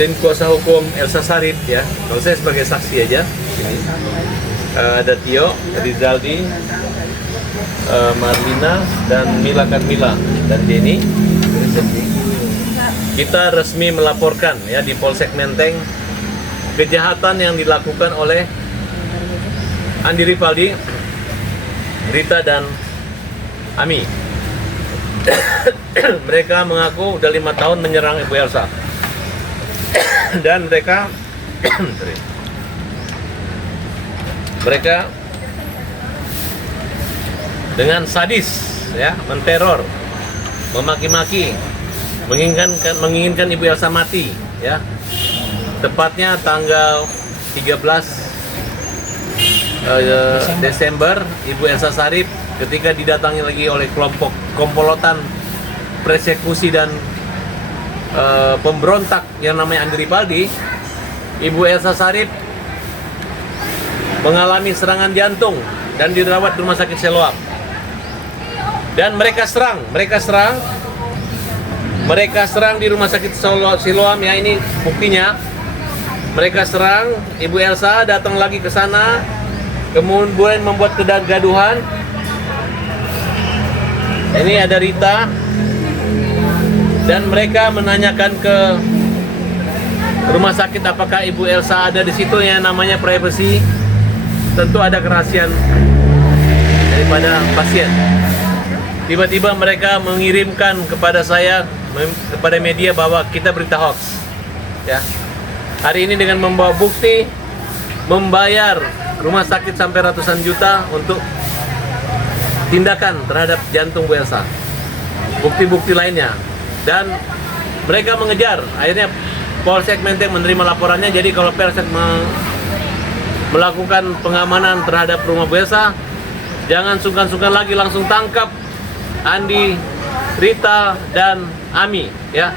tim kuasa hukum Elsa Sarip ya. Kalau saya sebagai saksi aja. Sini. Ada Tio, Rizaldi, Marlina, dan Mila Karmila dan Denny. Kita resmi melaporkan ya di Polsek Menteng kejahatan yang dilakukan oleh Andi Ripaldi, Rita dan Ami. Mereka mengaku udah 5 tahun menyerang Ibu Elsa dan mereka dengan sadis ya menteror, memaki-maki, menginginkan Ibu Elsa mati ya. Tepatnya tanggal 13 Desember Ibu Elsa Sarip ketika didatangi lagi oleh kelompok komplotan persekusi dan pemberontak yang namanya Andi Ripaldi, Ibu Elsa Sarip mengalami serangan jantung dan dirawat di Rumah Sakit Siloam. Dan mereka serang di Rumah Sakit Siloam ya, ini buktinya. Mereka serang, Ibu Elsa datang lagi ke sana, kemudian membuat kegaduhan. Ini ada Rita, dan mereka menanyakan ke rumah sakit apakah Ibu Elsa ada di situ, yang namanya privacy. Tentu ada kerahasiaan daripada pasien. Tiba-tiba mereka mengirimkan kepada saya, kepada media, bahwa kita berita hoax. Ya. Hari ini dengan membawa bukti, membayar rumah sakit sampai ratusan juta untuk tindakan terhadap jantung Bu Elsa. Bukti-bukti lainnya. Dan mereka mengejar. Akhirnya Polsek Menteng menerima laporannya. Jadi kalau Polsek melakukan pengamanan terhadap rumah Bu Elsa, jangan sungkan-sungkan lagi, langsung tangkap Andi, Rita, dan Ami ya.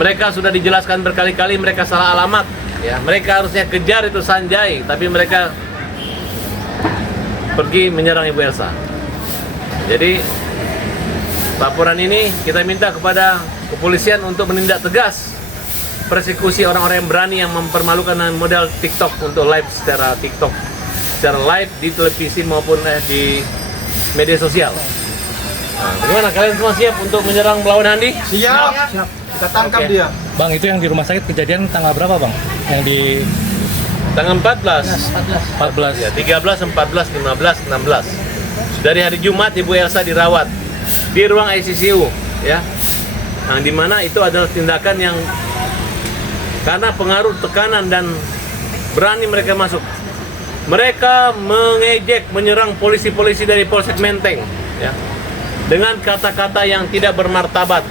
Mereka sudah dijelaskan berkali-kali mereka salah alamat ya. Mereka harusnya kejar itu Sanjay, tapi mereka pergi menyerang Ibu Elsa. Jadi laporan ini kita minta kepada kepolisian untuk menindak tegas persekusi orang-orang yang berani yang mempermalukan model TikTok untuk live secara TikTok, secara live di televisi maupun di media sosial. Nah, bagaimana kalian semua siap untuk menyerang melawan Andi? Siap. Kita tangkap dia. Bang, itu yang di rumah sakit kejadian tanggal berapa, Bang? Yang di tanggal 14. 14 Ya, 13, 14, 15, 16. Dari hari Jumat Ibu Elsa dirawat di ruang ICU ya. Nah, di mana itu adalah tindakan yang karena pengaruh tekanan dan berani mereka masuk. Mereka mengejek, menyerang polisi-polisi dari Polsek Menteng ya. Dengan kata-kata yang tidak bermartabat.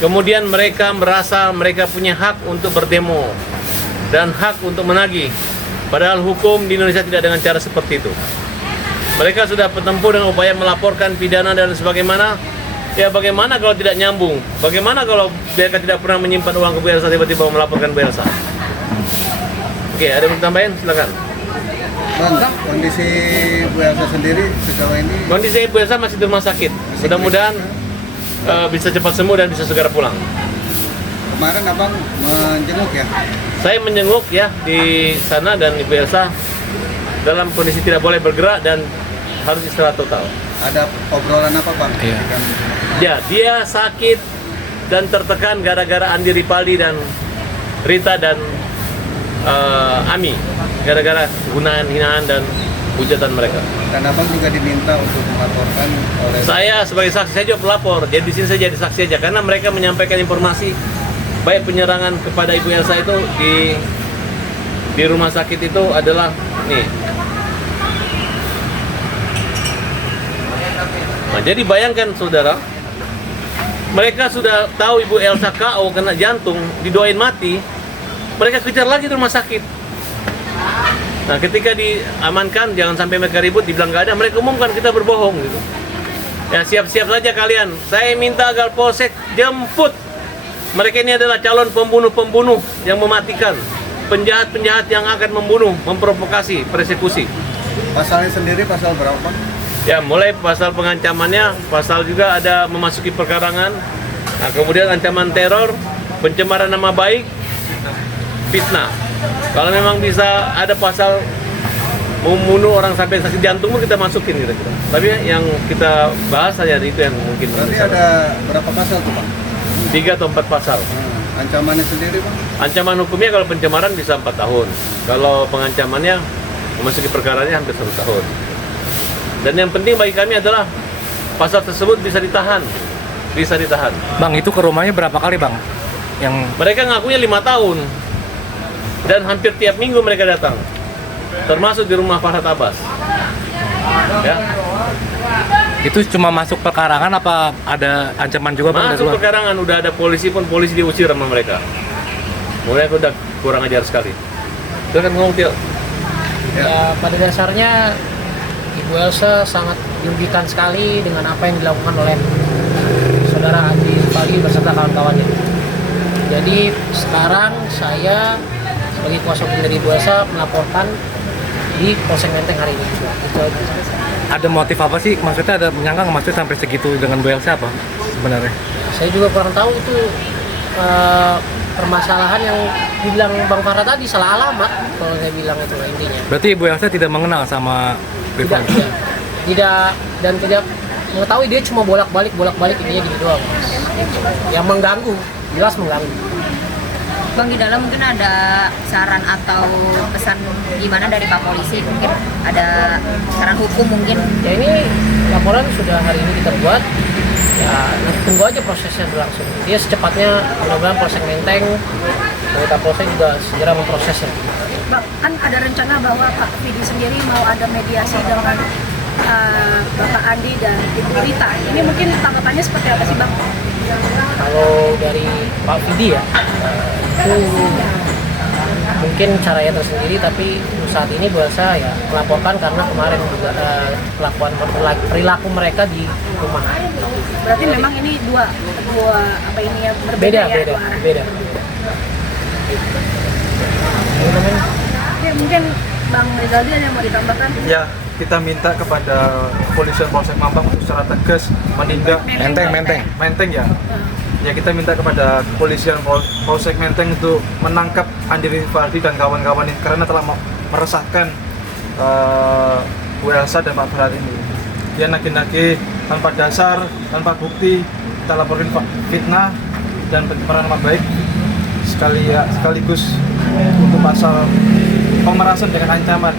Kemudian mereka merasa mereka punya hak untuk berdemo dan hak untuk menagih. Padahal hukum di Indonesia tidak dengan cara seperti itu. Mereka sudah bertempuh dengan upaya melaporkan pidana dan sebagaimana. Ya bagaimana kalau tidak nyambung? Bagaimana kalau mereka tidak pernah menyimpan uang ke Bu Elsa, tiba-tiba melaporkan Bu Elsa? Oke, ada yang tambahin? Silakan. Bang, kondisi Bu Elsa sendiri sejauh ini? Kondisi Bu Elsa masih di rumah sakit. Mudah-mudahan bisa cepat sembuh dan bisa segera pulang. Kemarin abang menjenguk ya? Saya menjenguk ya di sana, dan Ibu Elsa dalam kondisi tidak boleh bergerak dan harus istirahat total. Ada obrolan apa Bang? Iya. Ya, dia sakit dan tertekan gara-gara Andi Ripaldi dan Rita dan Ami, gara-gara hinaan dan hujatan mereka. Dan abang juga diminta untuk melaporkan oleh... Saya sebagai saksi, saya juga pelapor. Jadi di sini saya jadi saksi aja karena mereka menyampaikan informasi baik penyerangan kepada Ibu Elsa itu di rumah sakit itu adalah nih. Nah, jadi bayangkan saudara, mereka sudah tahu Ibu Elsa KO kena jantung, didoain mati, mereka kejar lagi di rumah sakit. Nah, ketika diamankan, jangan sampai mereka ribut, dibilang nggak ada, mereka umumkan kita berbohong gitu. Ya, siap-siap saja kalian. Saya minta agar Polsek jemput. Mereka ini adalah calon pembunuh-pembunuh yang mematikan, penjahat-penjahat yang akan membunuh, memprovokasi, persekusi. Pasalnya sendiri pasal berapa? Ya, mulai pasal pengancamannya, pasal juga ada memasuki perkarangan. Nah, kemudian ancaman teror, pencemaran nama baik, fitnah. Kalau memang bisa ada pasal membunuh orang sampai sakit jantung pun kita masukin kira-kira. Tapi yang kita bahas saja itu yang mungkin Berarti masalah. ada berapa pasal tuh Pak? 3 atau 4 pasal. Ancamannya sendiri Pak? Ancaman hukumnya kalau pencemaran bisa 4 tahun. Kalau pengancamannya memasuki perkaranya hampir 1 tahun. Dan yang penting bagi kami adalah pasal tersebut bisa ditahan. Bisa ditahan. Bang, itu ke rumahnya berapa kali bang? Yang Mereka ngakunya 5 tahun. Dan hampir tiap minggu mereka datang. Termasuk di rumah Farhad Abbas. Ya. itu cuma masuk pekarangan apa ada ancaman juga bang? dari Masuk luar? pekarangan, udah ada polisi pun polisi diusir sama mereka. Mereka udah kurang ajar sekali. Itu kan ngomong Til. Ya, pada dasarnya Ibu Elsa sangat dirugikan sekali dengan apa yang dilakukan oleh saudara Andi Pali beserta kawan-kawannya. Jadi sekarang saya sebagai kuasa hukum dari Ibu Elsa melaporkan di Polsek Menteng hari ini. Itu aja. Ada motif apa sih? Maksudnya ada menyangka nggak maksudnya sampai segitu dengan Bu Elsa apa sebenarnya? Saya juga kurang tahu itu permasalahan yang dibilang Bang Farah tadi salah alamat kalau saya bilang itu intinya. Berarti Ibu Elsa tidak mengenal sama Tidak, Rifan? tidak dan tidak mengetahui, dia cuma bolak-balik intinya gitu doang. Yang mengganggu, jelas mengganggu. Bang, di dalam mungkin ada saran atau pesan gimana dari Pak Polisi, mungkin ada saran hukum mungkin. Ya ini laporan sudah hari ini kita buat, ya nanti tunggu aja prosesnya berlangsung. Dia secepatnya mudah-mudahan Polsek Menteng dari Kapolsek juga segera memprosesnya. Bang, kan ada rencana bahwa Pak Vidi sendiri mau ada mediasi dengan Bapak Andi dan Ibu Rita. Ini mungkin tanggapannya seperti apa sih Bang? Kalau dari Pak Vidi ya, itu mungkin caranya tersendiri, tapi saat ini Bu Elsa ya melaporkan karena kemarin juga perilaku mereka di rumah. Berarti memang ini dua apa ini ya berbeda ya? Dua arah. Beda. Ya, mungkin Bang Rizaldi ada yang mau ditambahkan? Ya, kita minta kepada kepolisian Polsek Mampang untuk secara tegas menindak Menteng ya. Ya, kita minta kepada kepolisian Polsek Menteng untuk menangkap Andi Rivaldi dan kawan-kawan ini karena telah meresahkan Bu Elsa dan Pak Farhad ini. Dia nagih-nagih tanpa dasar, tanpa bukti, kita laporin fitnah dan pencemaran nama baik sekaligus untuk pasal pemerasan dengan ancaman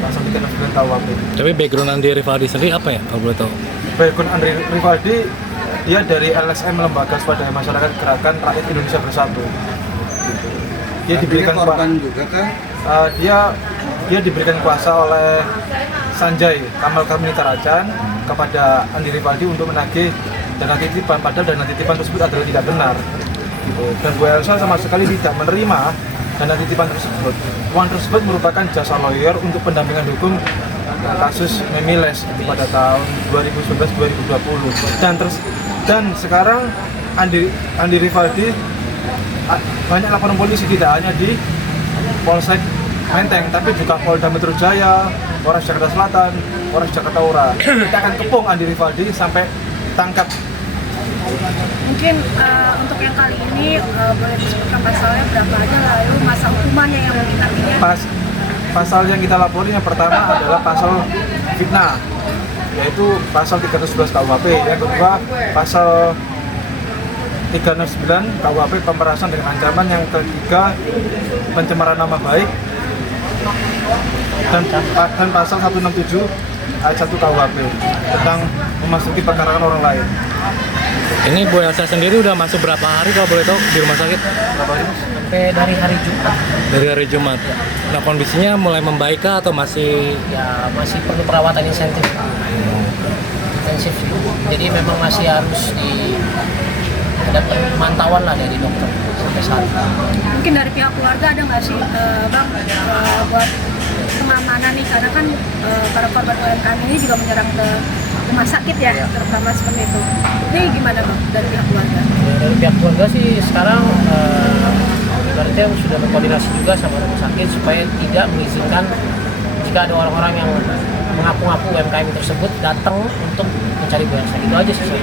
pasal 369 KUHP. Tapi background Andi Rivaldi sendiri apa ya kalau boleh tahu? Background Andi Rivaldi, dia dari LSM, Lembaga Swadaya Masyarakat Gerakan Rakyat Indonesia Bersatu. Gitu. Dia diberikan korban juga kan? Dia diberikan kuasa oleh Sanjay Kamal Kamini Tarajan kepada Andi Rivaldi untuk menagih dana titipan, padahal dana titipan tersebut adalah tidak benar. Gitu. Dan Bu Elsa sama sekali tidak menerima dana titipan tersebut. Uang tersebut merupakan jasa lawyer untuk pendampingan hukum kasus Memiles pada tahun 2019-2020. Dan sekarang Andi Rivaldi banyak laporan polisi, tidak hanya di Polsek Menteng, tapi juga Polda Metro Jaya, Polres Jakarta Selatan, Polres Jakarta Utara. Kita akan kepung Andi Rivaldi sampai tangkap. Mungkin untuk yang kali ini boleh disebutkan pasalnya berapa aja, lalu masa hukumannya yang mungkin nantinya. Pasal yang kita laporin yang pertama adalah pasal fitnah, yaitu pasal 311 KUHP. Yang kedua pasal 369 KUHP pemerasan dengan ancaman. Yang ketiga pencemaran nama baik, dan pasal 167 ayat 1 KUHP tentang memasuki pekarangan orang lain. Ini Bu Elsa sendiri udah masuk berapa hari kalau boleh tahu di rumah sakit? Sampai dari hari Jumat. Dari hari Jumat. Nah, kondisinya mulai membaik kah atau masih? Ya masih perlu perawatan intensif. Jadi memang masih harus ada pemantauan lah dari dokter sampai saat ini. Mungkin dari pihak keluarga ada nggak sih Bang buat pengamanan nih, karena kan para korban UMKM ini juga menyerang ke rumah sakit ya, terutama seperti itu. Ini gimana Bang dari pihak keluarga? Ya, dari pihak keluarga sih sekarang ibaratnya sudah berkoordinasi juga sama rumah sakit supaya tidak mengizinkan jika ada orang-orang yang mengaku-ngaku UMKM tersebut datang untuk mencari Bu Elsa. Itu aja sih saya.